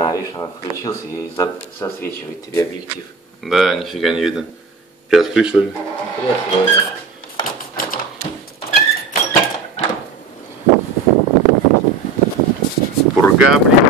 А, видишь, он включился и засвечивает тебе объектив. Да, нифига не видно. Приоткрыть, что ли? Приоткрой. Пурга, блин.